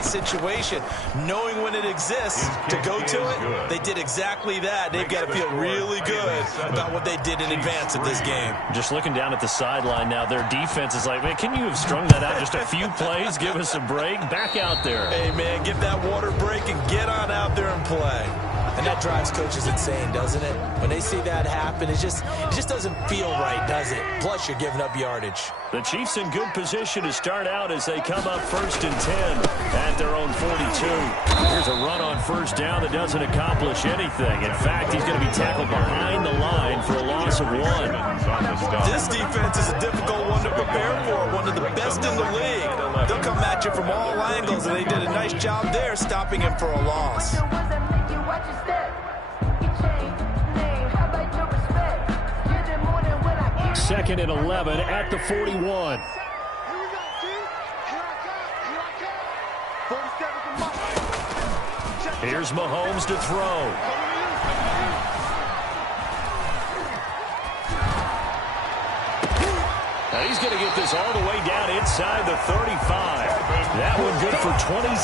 right situation, knowing when it exists to go to it. They did exactly that. They've got to feel really good about what they did in advance of this game. Just looking down at the sideline now, their defense is like, man, can you have strung that out just a few plays? Give us a break. Back out there. Hey, man, give that water break and get on out there and play. And that drives coaches insane, doesn't it? When they see that happen, it just doesn't feel right, does it? Plus, you're giving up yardage. The Chiefs in good position to start out as they come up 1st and 10 at their own 42. Here's a run on first down that doesn't accomplish anything. In fact, he's going to be tackled behind the line for a loss of 1. This defense is a difficult one to prepare for, one of the best in the league. They'll come at you from all angles, and they did a nice job there stopping him for a loss. 2nd and 11 at the 41. Here's Mahomes to throw. Now he's going to get this all the way down inside the 35. That one good for 26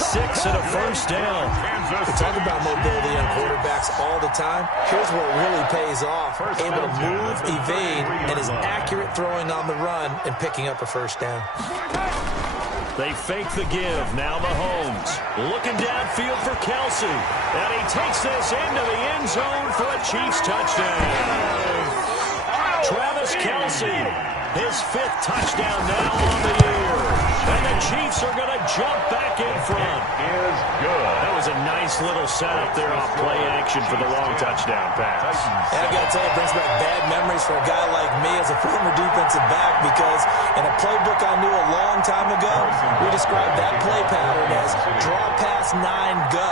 and a first down. We talk about mobility on quarterbacks all the time. Here's where it really pays off. Able to move, evade, and is accurate throwing on the run and picking up a first down. They fake the give. Now Mahomes looking downfield for Kelsey. And he takes this into the end zone for a Chiefs touchdown. Travis Kelsey, his 5th touchdown now on the year. And the Chiefs are going to jump back in front. Is good. That was a nice little setup there off play action for the long touchdown pass. And I got to tell you, it brings back bad memories for a guy like me as a former defensive back, because in a playbook I knew a long time ago, we described that play pattern as draw pass 9 go,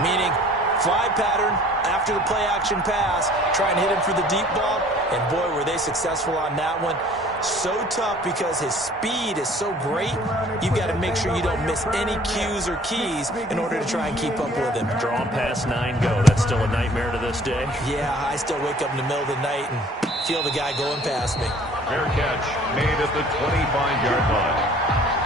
meaning fly pattern after the play action pass, try and hit him for the deep ball, and boy, were they successful on that one. So tough because his speed is so great, you've got to make sure you don't miss any cues or keys in order to try and keep up with him. Draw past 9 go. That's still a nightmare to this day. Yeah, I still wake up in the middle of the night and feel the guy going past me. Fair catch made at the 25-yard line.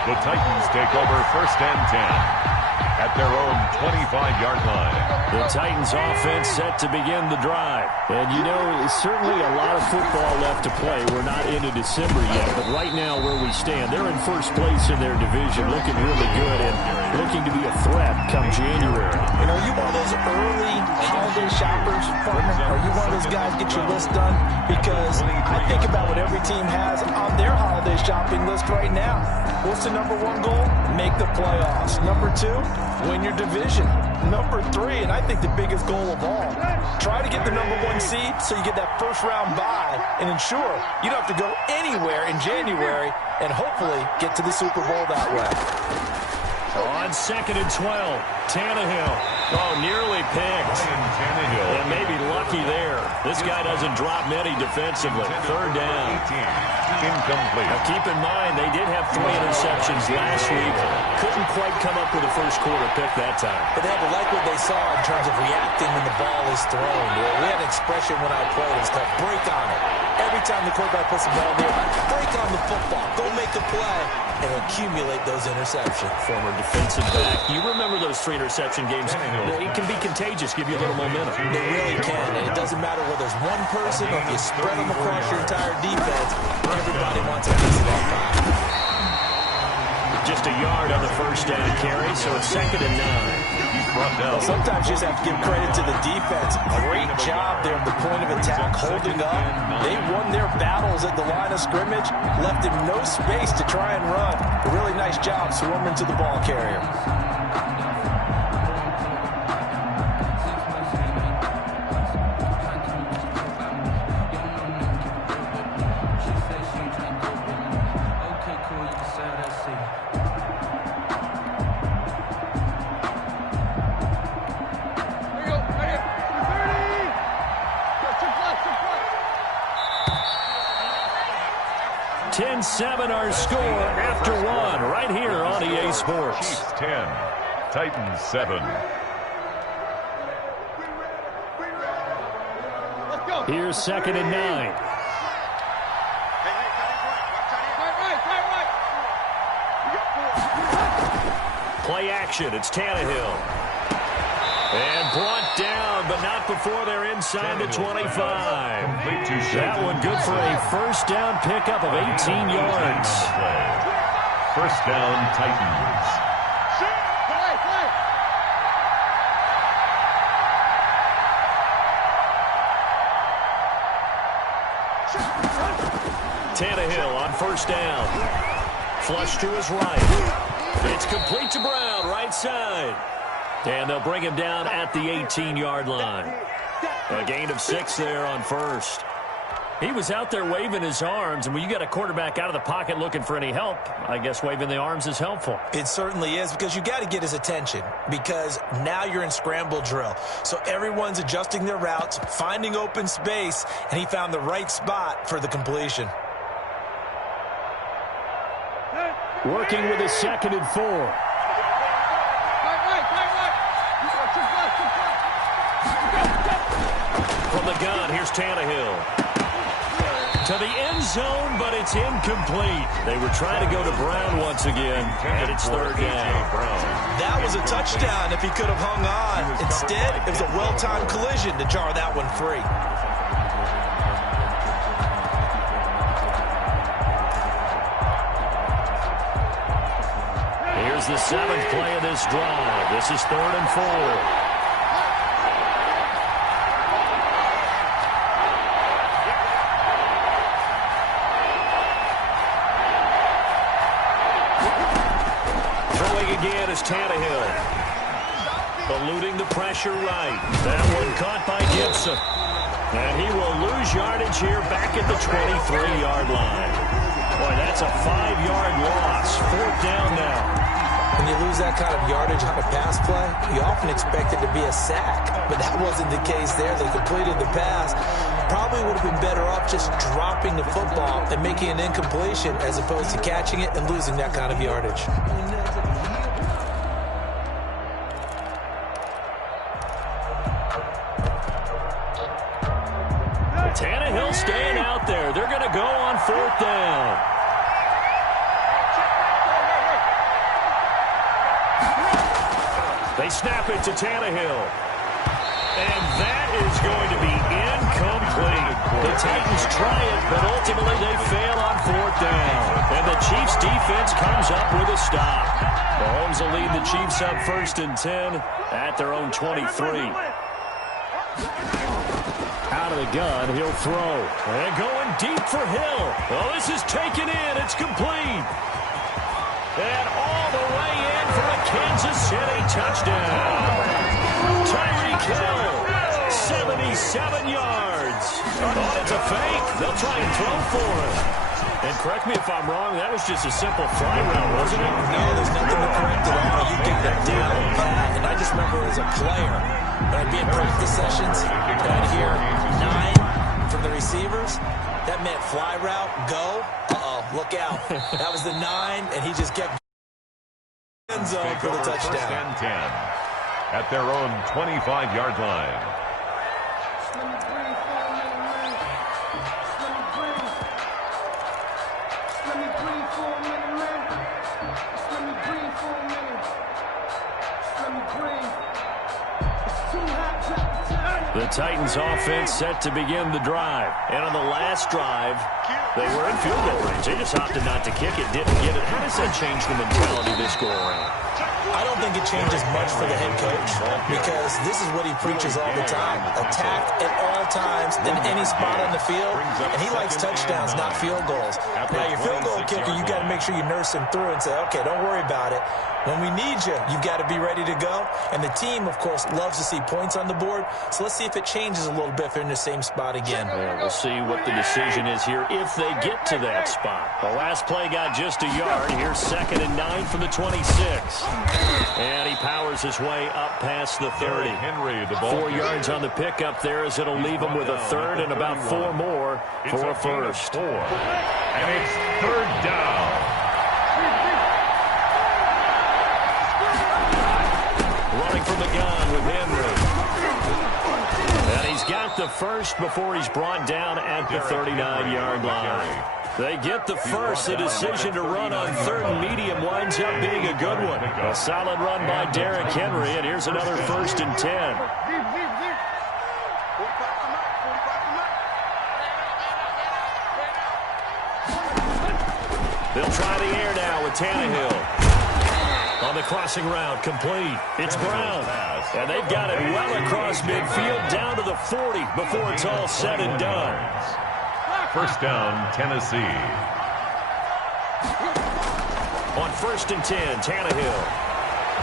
The Titans take over 1st and 10 at their own 25-yard line. The Titans offense set to begin the drive. And, you know, certainly a lot of football left to play. We're not into December yet, but right now where we stand, they're in 1st place in their division, looking really good and looking to be a threat come January. You know, you one of those early holiday shoppers, partner? Are you one of those guys get your list done? Because I think about what every team has on their holiday shopping list right now. What's the number 1 goal? Make the playoffs. Number 2, win your division. Number 3, and I think the biggest goal of all, try to get the number 1 seed so you get that first-round bye and ensure you don't have to go anywhere in January and hopefully get to the Super Bowl that way. On 2nd and 12, Tannehill. Oh, nearly picked. And maybe lucky there. This guy doesn't drop many defensively. 3rd down. Incomplete. Now keep in mind, they did have 3 interceptions last week. Couldn't quite come up with a first quarter pick that time. But they had to like what they saw in terms of reacting when the ball is thrown. We had an expression when I played. It's called break on it. Every time the quarterback puts the ball there, break on the football. Go make a play and accumulate those interceptions. Former defensive back. You remember those 3 interception games. It can be contagious, give you a little momentum. They really can, and it doesn't matter whether it's one person or if you spread them across your entire defense. Everybody wants a piece of that pie. Just a yard on the first down carry, so it's 2nd and 9. Well, sometimes you just have to give credit to the defense. Great job there at the point of attack, holding up. They won their battles at the line of scrimmage, left him no space to try and run. A really nice job swarming to the ball carrier. Our score after 1 right here on EA Sports. Chiefs 10, Titans 7. Here's 2nd and 9. Play action. It's Tannehill. And brought down, but not before they're inside the 25. That one good for a first down pickup of 18 yards. First down, Titans. Tannehill on first down. Flush to his right. It's complete to Brown, right side. And they'll bring him down at the 18-yard line. A gain of 6 there on first. He was out there waving his arms, and when you got a quarterback out of the pocket looking for any help, I guess waving the arms is helpful. It certainly is, because you got to get his attention, because now you're in scramble drill. So everyone's adjusting their routes, finding open space, and he found the right spot for the completion. Working with a 2nd and 4. From the gun, here's Tannehill. To the end zone, but it's incomplete. They were trying to go to Brown once again, and it's 3rd down. That was a touchdown if he could have hung on. Instead, it was a well-timed collision to jar that one free. Here's the 7th play of this drive. This is 3rd and 4. Again is Tannehill. Eluding the pressure right. That one caught by Gibson. And he will lose yardage here back at the 23-yard line. Boy, that's a 5-yard loss. 4th down now. When you lose that kind of yardage on a pass play, you often expect it to be a sack. But that wasn't the case there. They completed the pass. Probably would have been better off just dropping the football and making an incompletion as opposed to catching it and losing that kind of yardage. Tannehill staying out there. They're going to go on 4th down. They snap it to Tannehill. And that is going to be incomplete. The Titans try it, but ultimately they fail on 4th down. And the Chiefs defense comes up with a stop. Mahomes will lead the Chiefs up 1st and 10 at their own 23. Out of the gun, he'll throw. And going deep for Hill. Oh, this is taken in. It's complete. And all the way in for a Kansas City touchdown. Tyreek Hill, 77 yards. Oh, it's a fake. They'll try and throw for it. And correct me if I'm wrong, that was just a simple fly route, wasn't it? No, there's nothing to correct at all. You get that down pat. And I just remember as a player, when I'd be in practice sessions, and I'd hear 9 from the receivers, that meant fly route, go. Uh-oh, look out. That was the 9, and he just kept end zone for the touchdown. 1st and 10 at their own 25-yard line. The Titans offense set to begin the drive. And on the last drive, they were in field goal range. They just opted not to kick it, didn't get it. How does that change the mentality this go around? I don't think it changes much for the head coach, because this is what he preaches all the time. Attack at all times in any spot on the field, and he likes touchdowns, not field goals. Now, your field goal kicker, you got to make sure you nurse him through and say, okay, don't worry about it. When we need you, you've got to be ready to go. And the team, of course, loves to see points on the board. So let's see if it changes a little bit if they're in the same spot again. Yeah, we'll see what the decision is here if they get to that spot. The last play got just a yard. Here's 2nd and 9 from the 26. And he powers his way up past the 30. Henry, the ball 4 yards on the pickup there as it'll leave him with a 3rd and about 4 more for a first. And it's 3rd down. Running from the gun with Henry. And he's got the first before he's brought down at the 39-yard line. They get the first. The decision to run on third and medium winds up being a good one. A solid run by Derrick Henry, and here's another 1st and 10. They'll try the air now with Tannehill. On the crossing route, complete. It's Brown. And they've got it well across midfield, down to the 40 before it's all said and done. First down, Tennessee. On 1st and 10, Tannehill.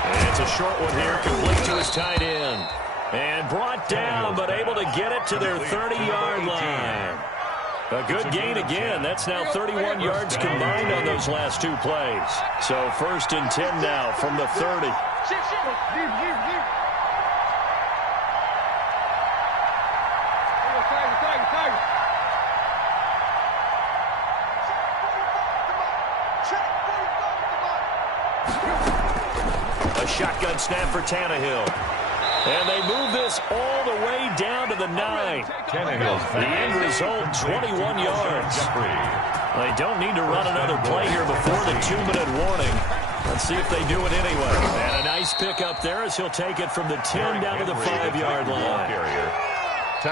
And it's a short one here, complete to his tight end. And brought down, but able to get it to their 30-yard line. A good gain again. That's now 31 yards combined on those last 2 plays. So 1st and 10 now from the 30. A shotgun snap for Tannehill. And they move this all the way down to the 9. The end result, 21 yards. They don't need to run another play here before the 2-minute warning. Let's see if they do it anyway. And a nice pick up there as he'll take it from the 10 down to the 5-yard line.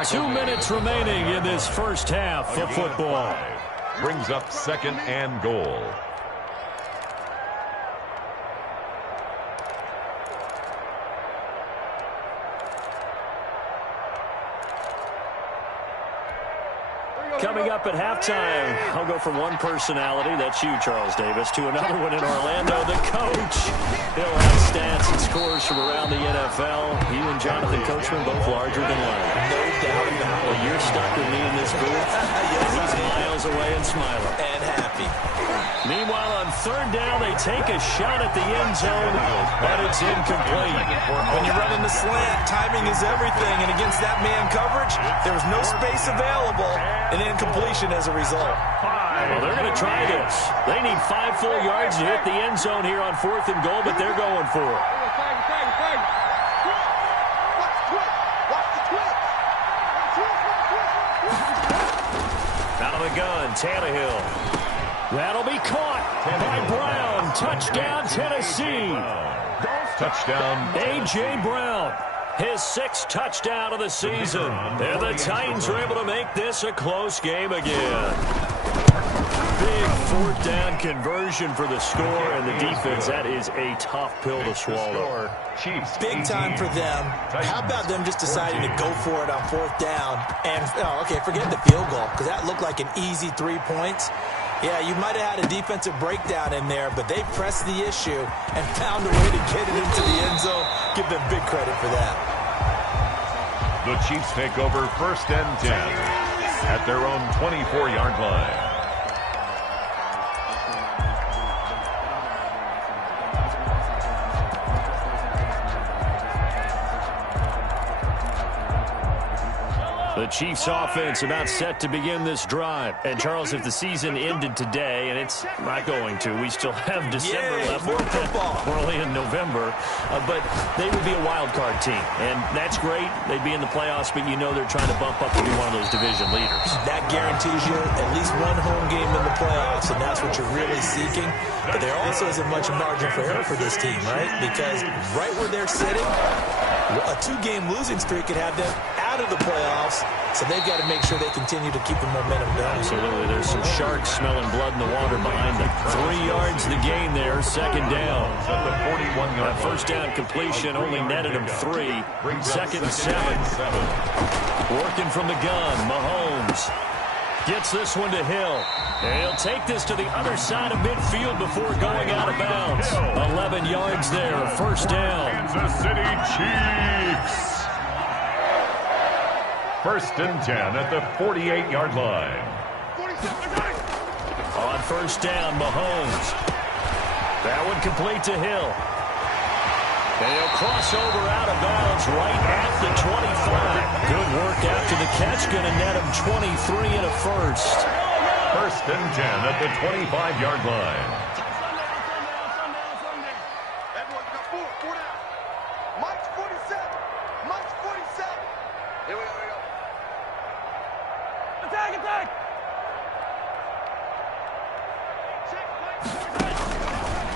2 minutes remaining in this first half of football. Brings up 2nd and goal. Coming up at halftime, I'll go from one personality, that's you, Charles Davis, to another one in Orlando, the coach. He'll have stats and scores from around the NFL. You and Jonathan Coachman both larger than life. No doubt about it. Well, you're stuck with me in this booth. Yes, he's miles away and smiling. And happy. Meanwhile, on 3rd down, they take a shot at the end zone, but it's incomplete. When you're running the slant, timing is everything. And against that man coverage, there was no space available. An incompletion as a result. Well, they're going to try this. They need 5 full yards to hit the end zone here on 4th and goal, but they're going for it. Out of the gun, Tannehill. That'll be caught by Brown. Touchdown, Tennessee. Touchdown. A.J. Brown. His 6th touchdown of the season. And the Titans are able to make this a close game again. Big 4th down conversion for the score, and the defense, that is a tough pill to swallow. Chiefs. Big time for them. How about them just deciding to go for it on 4th down? And, forget the field goal, because that looked like an easy 3 points. Yeah, you might have had a defensive breakdown in there, but they pressed the issue and found a way to get it into the end zone. Give them big credit for that. The Chiefs take over 1st and 10 at their own 24-yard line. The Chiefs offense about set to begin this drive. And Charles, if the season ended today, and it's not going to, we still have December left. More football. We're only in November. But they would be a wild card team. And that's great. They'd be in the playoffs, but you know they're trying to bump up to be one of those division leaders. That guarantees you at least one home game in the playoffs, and that's what you're really seeking. But there also isn't much margin for error for this team, right? Because right where they're sitting, a 2-game losing streak could have them out of the playoffs, so they've got to make sure they continue to keep the momentum going. Absolutely. There's some sharks smelling blood in the water behind them. 3 yards the gain there, 2nd down. That 1st down completion only netted him 3. 2nd and 7. Working from the gun, Mahomes gets this one to Hill. And he'll take this to the other side of midfield before going out of bounds. 11 yards there, 1st down. Kansas City Chiefs. 1st and 10 at the 48-yard line. On 1st down, Mahomes. That one complete to Hill. And he'll cross over out of bounds right at the 25. Good work after the catch. Going to net him 23 and a 1st. 1st and 10 at the 25-yard line.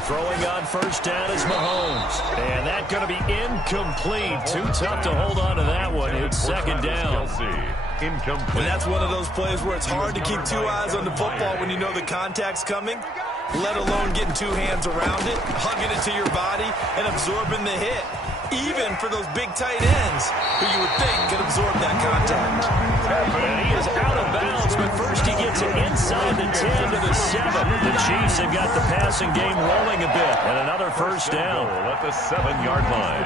Throwing on first down is Mahomes. And that's going to be incomplete. Too tough to hold on to that one. It's second down. Incomplete. And that's one of those plays where it's hard to keep two eyes on the football when you know the contact's coming, let alone getting two hands around it, hugging it to your body, and absorbing the hit. Even for those big tight ends who you would think could absorb that contact. And he is out of bounds, but first he gets it inside the 10 to the 7. The Chiefs have got the passing game rolling a bit, and another first down. At the 7-yard line.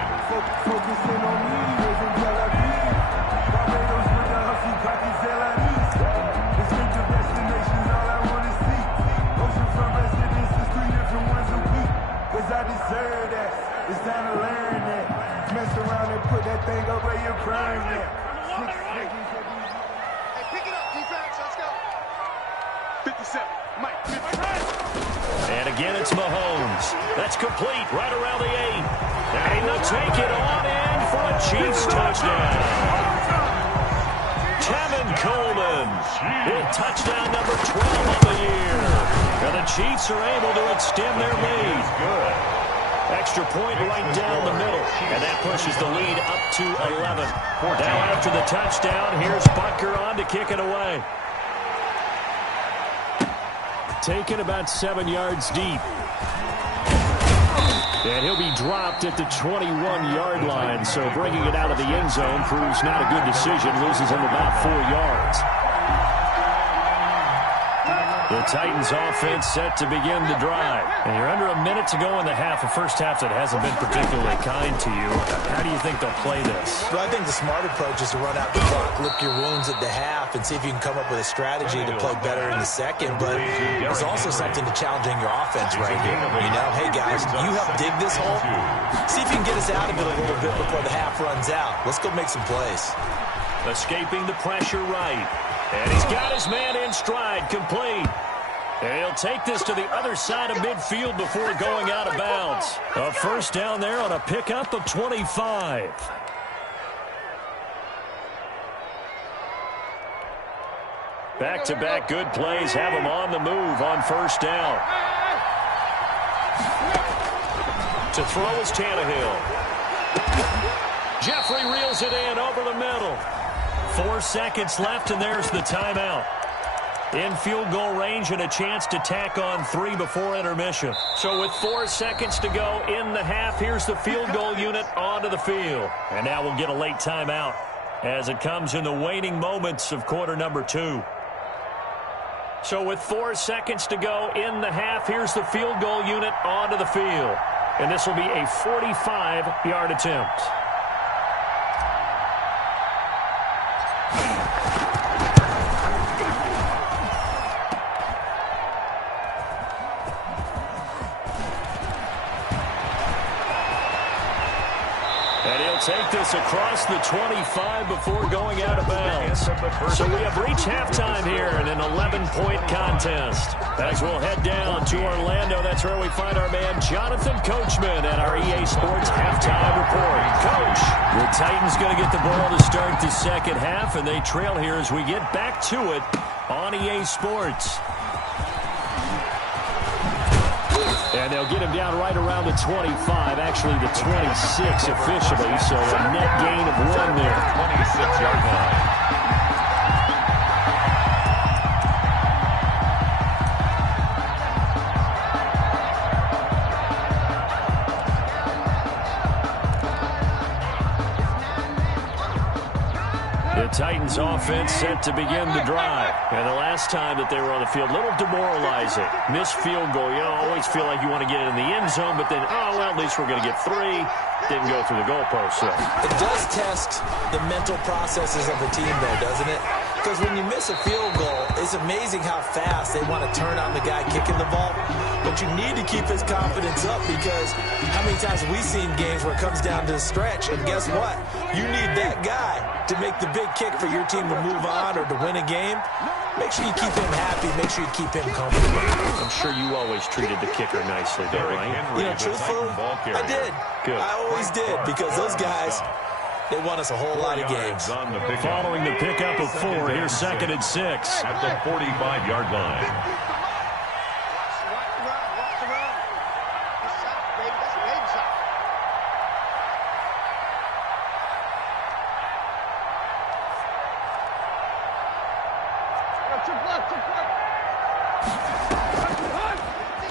Put that thing up where you're crying at. Hey, pick it up, defense. Let's go. 57. Mike. And again, it's Mahomes. That's complete right around the 8. And they'll take it on in for a Chiefs touchdown. Tevin Coleman with touchdown number 12 of the year. And the Chiefs are able to extend their lead. Good. Extra point right down the middle. And that pushes the lead up to 11. Now after the touchdown, here's Butker on to kick it away. Taken about 7 yards deep. And he'll be dropped at the 21-yard line. So bringing it out of the end zone proves not a good decision. Loses him about 4 yards. The Titans offense set to begin the drive. And you're under a minute to go in the half, a first half that hasn't been particularly kind to you. How do you think they'll play this? Well, I think the smart approach is to run out the clock, lick your wounds at the half, and see if you can come up with a strategy to play better in the second. But there's also something to challenging your offense right here. You know, hey, guys, you help dig this hole. See if you can get us out of it a little bit before the half runs out. Let's go make some plays. Escaping the pressure right. And he's got his man in stride, complete. And he'll take this to the other side of midfield before going out of bounds. A first down there on a pickup of 25. Back-to-back good plays have him on the move on first down. To throw is Tannehill. Jeffrey reels it in over the middle. 4 seconds left, and there's the timeout. In field goal range and a chance to tack on 3 before intermission. So with 4 seconds to go in the half, here's the field goal unit onto the field. And now we'll get a late timeout as it comes in the waning moments of quarter number 2. So with 4 seconds to go in the half, here's the field goal unit onto the field. And this will be a 45-yard attempt. Take this across the 25 before going out of bounds. So we have reached halftime here in an 11-point contest. As we'll head down to Orlando, that's where we find our man Jonathan Coachman at our EA Sports Halftime Report. Coach, the Titans going to get the ball to start the second half, and they trail here as we get back to it on EA Sports. And they'll get him down right around the 25, actually the 26 officially, so a net gain of 1 there. 26-yard line. The Titans offense set to begin the drive. And the last time that they were on the field, a little demoralizing. Missed field goal. You know, always feel like you want to get it in the end zone, but then, oh, well, at least we're going to get 3. Didn't go through the goalpost. So. It does test the mental processes of a team, though, doesn't it? Because when you miss a field goal, it's amazing how fast they want to turn on the guy kicking the ball. But you need to keep his confidence up because how many times have we seen games where it comes down to the stretch? And guess what? You need that guy to make the big kick for your team to move on or to win a game. Make sure you keep him happy. Make sure you keep him comfortable. I'm sure you always treated the kicker nicely, though, right? You know, truthfully, I did. Good. I always did because those guys, they won us a whole lot of games. Following the pickup of 4, here's 2nd and 6. At the 45-yard line.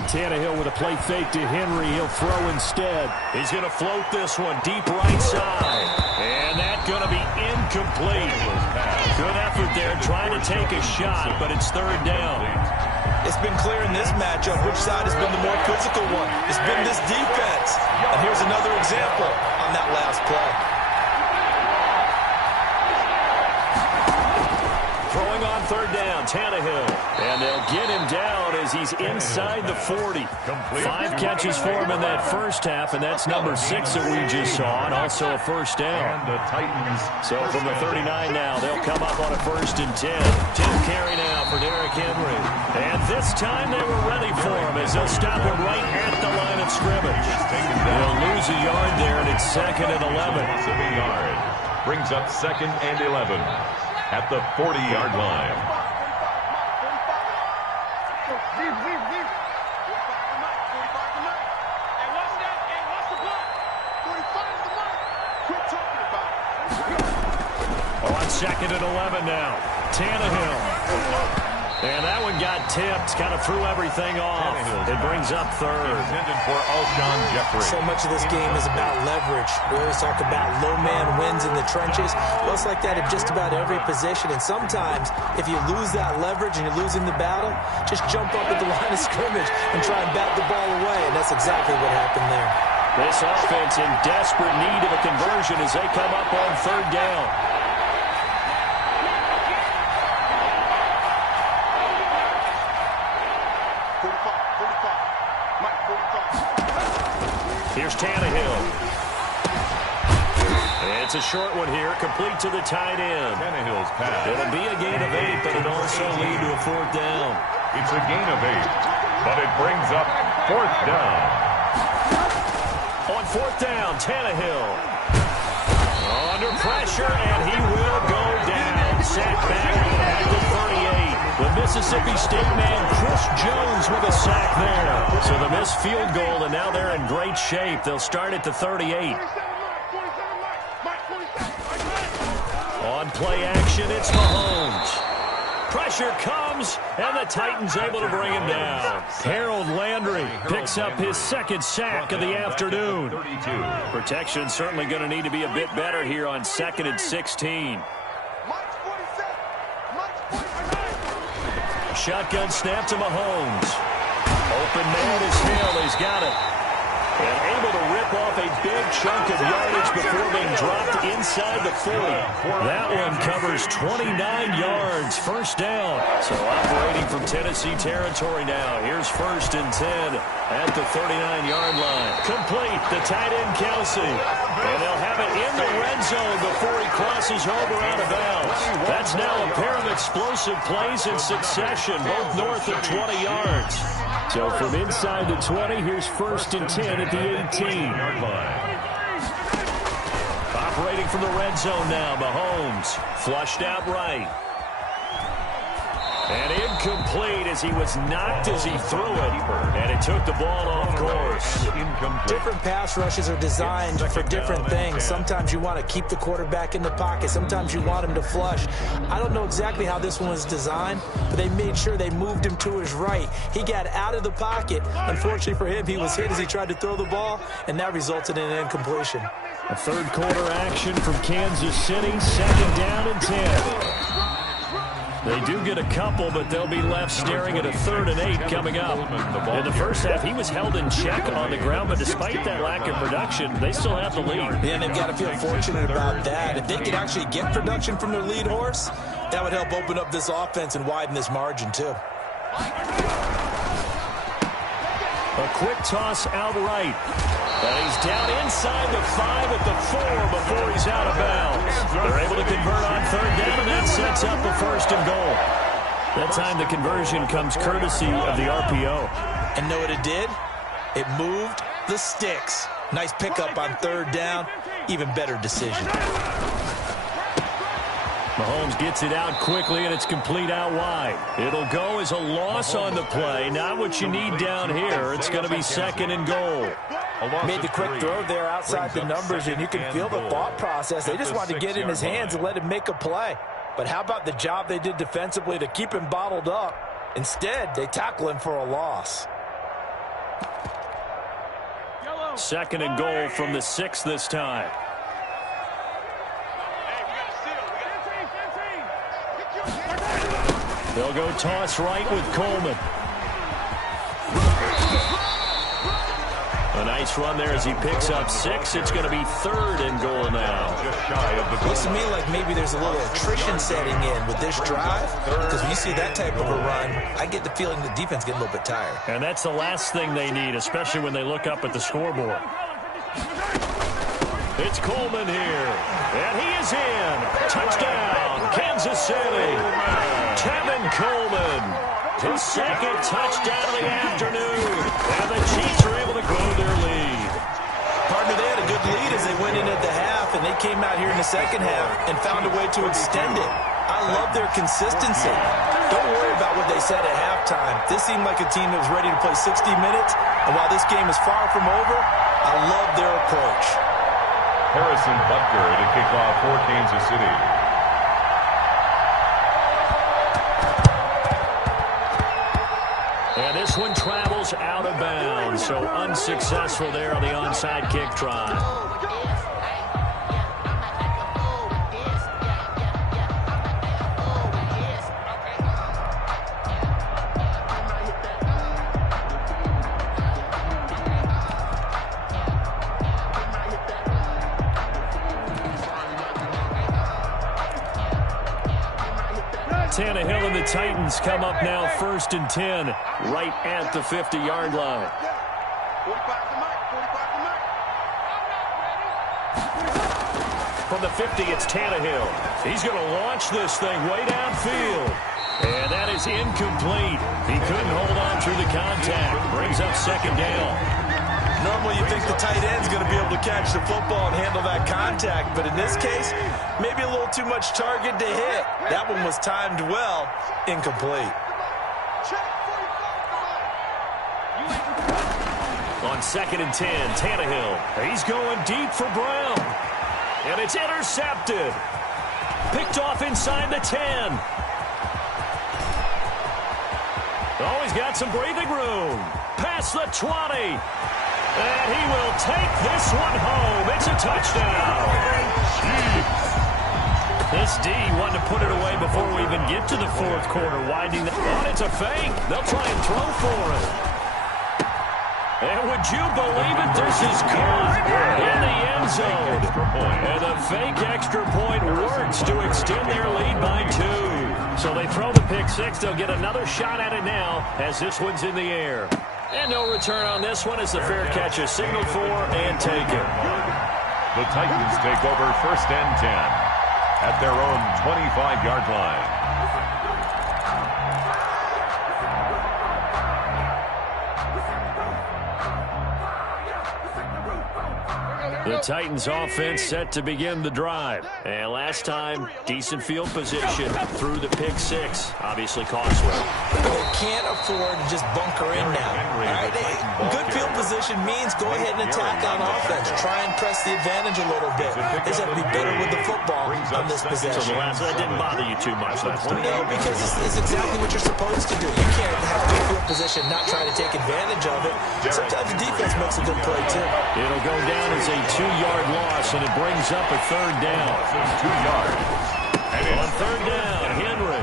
Tannehill with a play fake to Henry. He'll throw instead. He's going to float this one deep right side. And that's going to be incomplete. Good effort there trying to take a shot, but it's third down. It's been clear in this matchup which side has been the more physical one. It's been this defense. And here's another example on that last play. Throwing on third down, Tannehill. And they'll get him down as he's inside the 40. 5 catches for him in that first half, and that's number 6 that we just saw, and also a first down. And the Titans. So from the 39 now, they'll come up on a 1st and 10. 10 carry now for Derrick Henry. And this time they were ready for him as they'll stop him right at the line of scrimmage. They'll lose a yard there, and it's 2nd and 11. Brings up 2nd and 11 at the 40-yard line. On 2nd and 11 now. Tannehill. And that one got tipped, kind of threw everything off. It brings up 3rd. Intended for Alshon Jeffrey. So much of this game is about leverage. We always talk about low man wins in the trenches. Well, it's like that in just about every position. And sometimes, if you lose that leverage and you're losing the battle, just jump up at the line of scrimmage and try and bat the ball away. And that's exactly what happened there. This offense in desperate need of a conversion as they come up on 3rd down. Here's Tannehill. It's a short one here, complete to the tight end. Tannehill's pass. It'll be a gain of 8, but it'll also lead to a 4th down. It's a gain of 8, but it brings up 4th down. On 4th down, Tannehill. Under pressure, and he will go down. Sack back at the 38. The Mississippi State man, Chris Jones, with a sack there. So the missed field goal, and now they're in great shape. They'll start at the 38. On play action, it's Mahomes. Pressure comes, and the Titans able to bring him down. Harold Landry picks up his 2nd sack of the afternoon. Protection certainly going to need to be a bit better here on 2nd and 16. Shotgun snap to Mahomes. Open man is Hill. He's got it. And able to rip off a big chunk of yardage before being dropped inside the 40. That one covers 29 yards. 1st down. So operating from Tennessee territory now. Here's 1st and 10 at the 39-yard line. Complete. The tight end, Kelsey. And they'll have it in the red zone before he crosses over out of bounds. That's now a pair of explosive plays in succession, both north of 20 yards. So from inside the 20, here's 1st and 10 at the 18. Operating from the red zone now, Mahomes. Flushed out right. And incomplete as he was knocked as he threw it. And it took the ball off course. Different pass rushes are designed for different things. Sometimes you want to keep the quarterback in the pocket. Sometimes you want him to flush. I don't know exactly how this one was designed, but they made sure they moved him to his right. He got out of the pocket. Unfortunately for him, he was hit as he tried to throw the ball, and that resulted in an incompletion. A 3rd quarter action from Kansas City. 2nd down and 10. They do get a couple, but they'll be left staring at a 3rd and 8 coming up. In the first half, he was held in check on the ground, but despite that lack of production, they still have the lead. Yeah, they've got to feel fortunate about that. If they could actually get production from their lead horse, that would help open up this offense and widen this margin, too. A quick toss outright. And he's down inside the 5 at the 4 before he's out of bounds. They're able to convert on 3rd down, and that sets up the 1st and goal. That time the conversion comes courtesy of the RPO. And know what it did? It moved the sticks. Nice pickup on 3rd down. Even better decision. Mahomes gets it out quickly, and it's complete out wide. It'll go as a loss on the play. Not what you need down here. It's going to be 2nd and goal. Made the quick throw there outside the numbers, and you can feel the thought process. They just wanted to get in his hands and let him make a play. But how about the job they did defensively to keep him bottled up? Instead, they tackle him for a loss. Second and goal from the 6 this time. They'll go toss right with Coleman. A nice run there as he picks up 6. It's going to be third and goal now. Just shy of the Looks to me like maybe there's a little attrition setting in with this drive, because when you see that type of a run, I get the feeling the defense getting a little bit tired. And that's the last thing they need, especially when they look up at the scoreboard. It's Coleman here, and he is in. Touchdown, Kansas City. Tevin Coleman, his second touchdown of the afternoon, and the Chiefs are able to grow their lead. Partner, they had a good lead as they went in at the half, and they came out here in the second half and found a way to extend it. I love their consistency. Don't worry about what they said at halftime. This seemed like a team that was ready to play 60 minutes, and while this game is far from over, I love their approach. Harrison Butker to kick off for Kansas City. And this one travels out of bounds, so unsuccessful there on the onside kick try. Tannehill and the Titans come up now 1st and 10, right at the 50-yard line. 45 to Mike. 45 to Mike. From the 50, it's Tannehill. He's going to launch this thing way downfield. And that is incomplete. He couldn't hold on through the contact. Brings up second down. Normally you think the tight end's going to be able to catch the football and handle that contact, but in this case, maybe a little too much target to hit. That one was timed well, incomplete. On 2nd and 10, Tannehill. He's going deep for Brown. And it's intercepted. Picked off inside the 10. Oh, he's got some breathing room. Past the 20. And he will take this one home. It's a touchdown. This D wanted to put it away before we even get to the 4th quarter. Winding the... Oh, it's a fake. They'll try and throw for it. And would you believe it? This is caught in the end zone. And the fake extra point works to extend their lead by 2. So they throw the pick 6. They'll get another shot at it now as this one's in the air. And no return on this one as the fair catch is signaled for and taken. The Titans take over 1st and 10 at their own 25-yard line. The Titans offense set to begin the drive. And last time, decent field position through the pick 6. Obviously costly. They can't afford to just bunker in now. All right? Good field position means go ahead and attack on offense. Try and press the advantage a little bit. They just have to be better with the football on this possession. So that didn't bother you too much last time. No, because it's exactly what you're supposed to do. You can't have good field position, not try to take advantage of it. Sometimes the defense makes a good play, too. It'll go down as a 2-yard loss, and it brings up a 3rd down. 2 yards. And on 3rd down, Henry.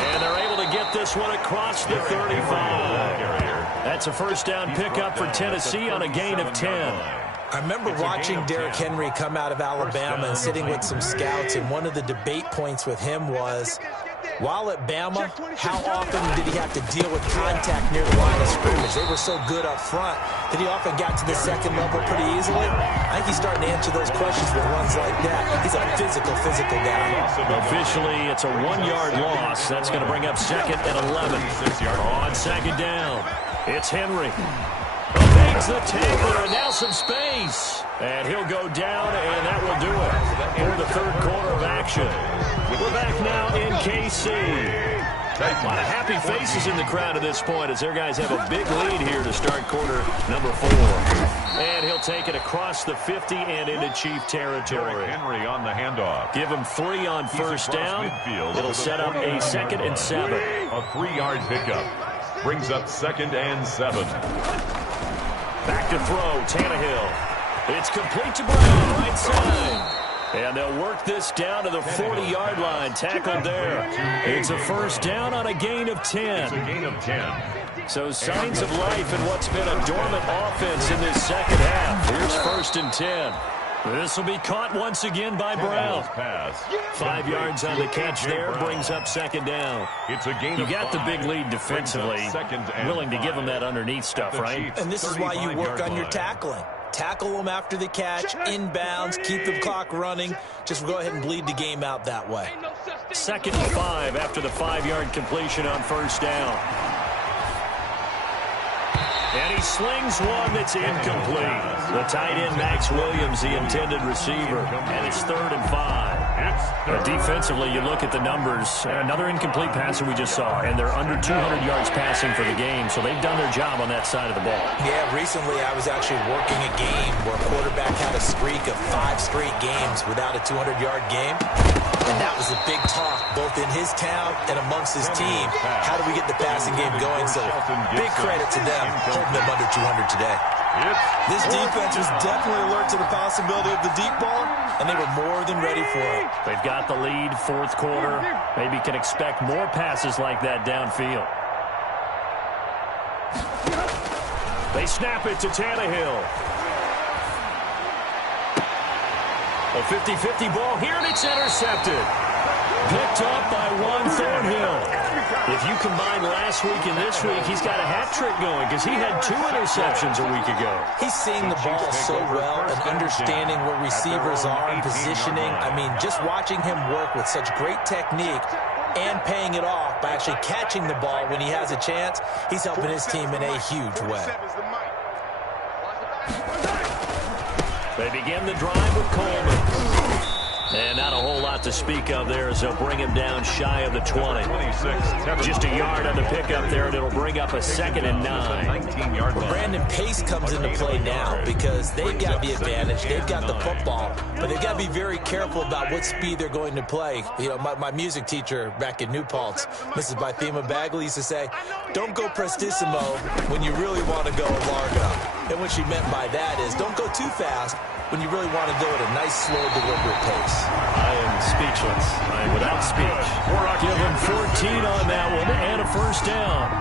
And they're able to get this one across the 35. That's a 1st down pickup for Tennessee on a gain of 10. I remember watching Derrick Henry come out of Alabama and sitting with some scouts, and one of the debate points with him was, while at Bama, how often did he have to deal with contact near the line of scrimmage? They were so good up front that he often got to the 2nd level pretty easily. I think he's starting to answer those questions with runs like that. He's a physical guy. Officially, it's a 1-yard loss. That's going to bring up 2nd and 11. On 2nd down, it's Henry. Evades the tackler, and now some space. And he'll go down, and that will do it for the 3rd quarter of action. We're back now in KC. A lot of happy faces in the crowd at this point as their guys have a big lead here to start quarter number 4. And he'll take it across the 50 and into Chief territory. Henry on the handoff. Give him 3 on 1st down. It'll set up a 2nd and 7. A 3-yard pickup brings up 2nd and 7. Back to throw, Tannehill. It's complete to Brown, right side. And they'll work this down to the 40-yard line, tackled there. It's a first down on a gain of 10. It's a gain of 10. So signs of life in what's been a dormant offense in this second half. Here's first and 10. This will be caught once again by Brown. 5 yards on the catch there, brings up second down. It's a gain. You got the big lead defensively, willing to give them that underneath stuff, right? And this is why you work on your tackling. Tackle them after the catch, inbounds, keep the clock running. Just go ahead and bleed the game out that way. Second and 5 after the 5-yard completion on first down. And he slings one that's incomplete. The tight end, Max Williams, the intended receiver. And it's 3rd and 5. Defensively, you look at the numbers. Another incomplete passer we just saw. And they're under 200 yards passing for the game. So they've done their job on that side of the ball. Yeah, recently I was actually working a game where a quarterback had a streak of 5 straight games without a 200-yard game. And that was a big talk, both in his town and amongst his team. How do we get the passing game going? So big credit to them, holding them under 200 today. This defense was definitely alert to the possibility of the deep ball, and they were more than ready for it. They've got the lead, 4th quarter. Maybe can expect more passes like that downfield. They snap it to Tannehill. A 50-50 ball here, and it's intercepted. Picked up by Juan Thornhill. If you combine last week and this week, he's got a hat trick going because he had 2 interceptions a week ago. He's seeing the ball so well and understanding where receivers are and positioning. I mean, just watching him work with such great technique and paying it off by actually catching the ball when he has a chance, he's helping his team in a huge way. They begin the drive with Coleman. And not a whole lot to speak of there as they'll bring him down shy of the 20. Just a yard on the pickup there, and it'll bring up a 2nd and 9. Well, Brandon Pace comes into play now because they've got the advantage. They've got the football, but they've got to be very careful about what speed they're going to play. You know, my music teacher back in New Paltz, Mrs. Bythema Bagley, used to say, don't go prestissimo when you really want to go largo. And what she meant by that is don't go too fast when you really want to go at a nice, slow, deliberate pace. I am speechless. I am without speech. Give him 14 on that one and a first down.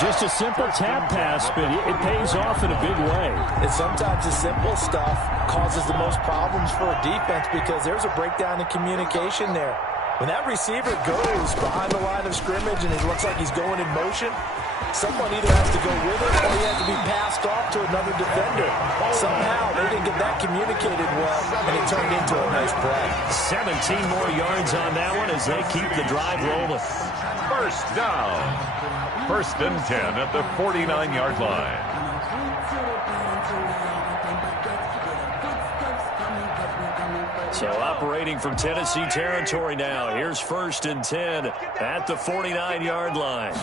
Just a simple tap pass, but it pays off in a big way. And sometimes the simple stuff causes the most problems for a defense because there's a breakdown in communication there. When that receiver goes behind the line of scrimmage and it looks like he's going in motion, someone either has to go with it or he has to be passed off to another defender. Somehow they didn't get that communicated well, and it turned into a nice play. 17 more yards on that one as they keep the drive rolling. First down. 1st and 10 at the 49-yard line. So operating from Tennessee territory now. Here's 1st and 10 at the 49-yard line.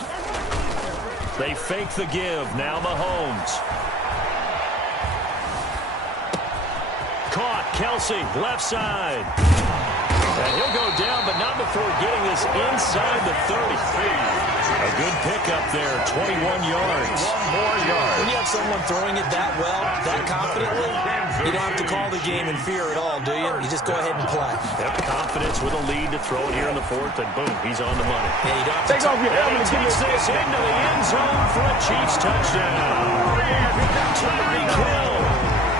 They fake the give. Now Mahomes. Caught. Kelsey, left side. And he'll go down, but not before getting this inside the 30. A good pickup there, 21 yards. 1 more yard. When you have someone throwing it that well, that confidently, you don't have to call the game in fear at all, do you? You just go ahead and play. Yep, confidence with a lead to throw it here in the 4th, and boom, he's on the money. Yeah, you don't have to take off your helmet. He takes this into the end zone for a Chiefs touchdown. Tyreek Hill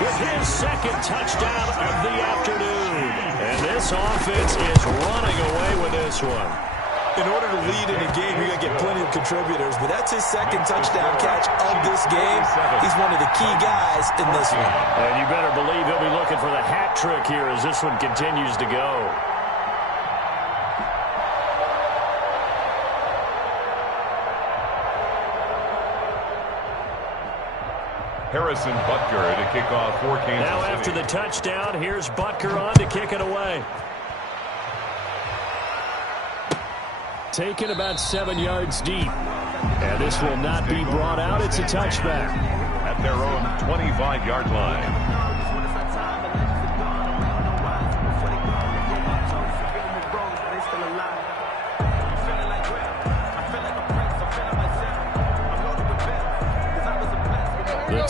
with his 2nd touchdown of the afternoon. And this offense is running away with this one. In order to lead in a game, you're going to get plenty of contributors, but that's his 2nd touchdown catch of this game. He's one of the key guys in this one. And you better believe he'll be looking for the hat trick here as this one continues to go. Harrison Butker to kick off for Kansas City. Now after the touchdown, here's Butker on to kick it away. Taken about 7 yards deep. And this will not be brought out. It's a touchback. At their own 25-yard line.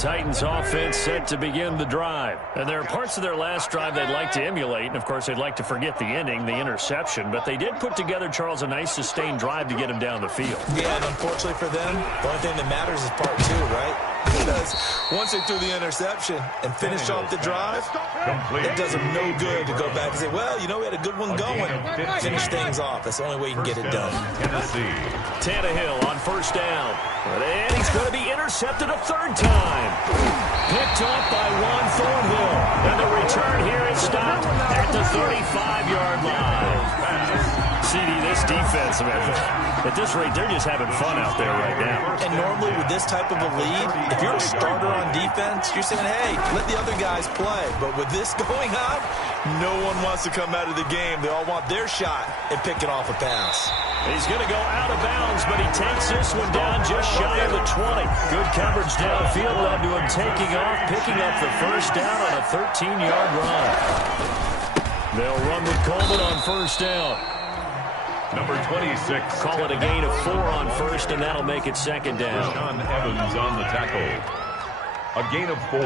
Titans offense set to begin the drive. And there are parts of their last drive they'd like to emulate, and of course they'd like to forget the ending, the interception, but they did put together, Charles, a nice sustained drive to get him down the field. Yeah, and unfortunately for them, the only thing that matters is part two, right? Because once they threw the interception and finished off the drive, it does them no good to go back and say, well, you know, we had a good one going. Finish things off. That's the only way you can get it done. Tannehill on first down. And he's going to be intercepted a third time. Picked off by Juan Thornhill. And the return here is stopped at the 35-yard line. CD, this defense, at this rate, they're just having fun out there right now. And normally with this type of a lead, if you're a starter on defense, you're saying, hey, let the other guys play. But with this going on, no one wants to come out of the game. They all want their shot at picking off a pass. He's going to go out of bounds, but he takes this one down just shy of the 20. Good coverage downfield led to him taking off, picking up the first down on a 13-yard run. They'll run with Coleman on first down. Number 26. Call it a gain of 4 on first, and that'll make it second down. Sean Evans on the tackle. A gain of 4.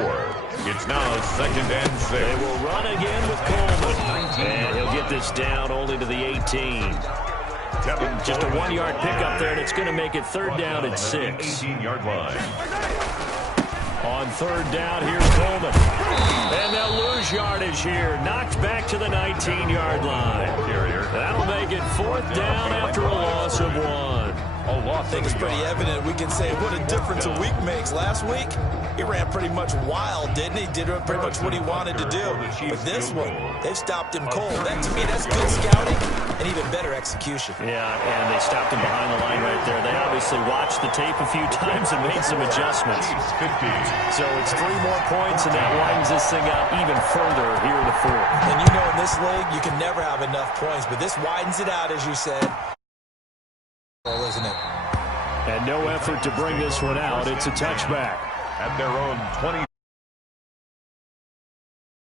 It's now second and 6. They will run again with Coleman. And he'll get this down only to the 18. Just a 1-yard pickup there, and it's going to make it third down at 6. 18-yard line. On third down, here's Coleman. And they'll lose yardage here. Knocked back to the 19-yard line. That'll make it fourth down after a loss of 1. I think it's pretty evident. We can say what a difference a week makes. Last week, he ran pretty much wild, didn't he? Did pretty much what he wanted to do. But this one, they've stopped him cold. That, to me, that's good scouting and even better execution. Yeah, and they stopped him behind the line right there. They obviously watched the tape a few times and made some adjustments. So it's 3 more points, and that widens this thing out even further here in the fourth. And you know in this league, you can never have enough points, but this widens it out, as you said. Isn't it? And no effort to bring this one out. It's a touchback. At their own 25-yard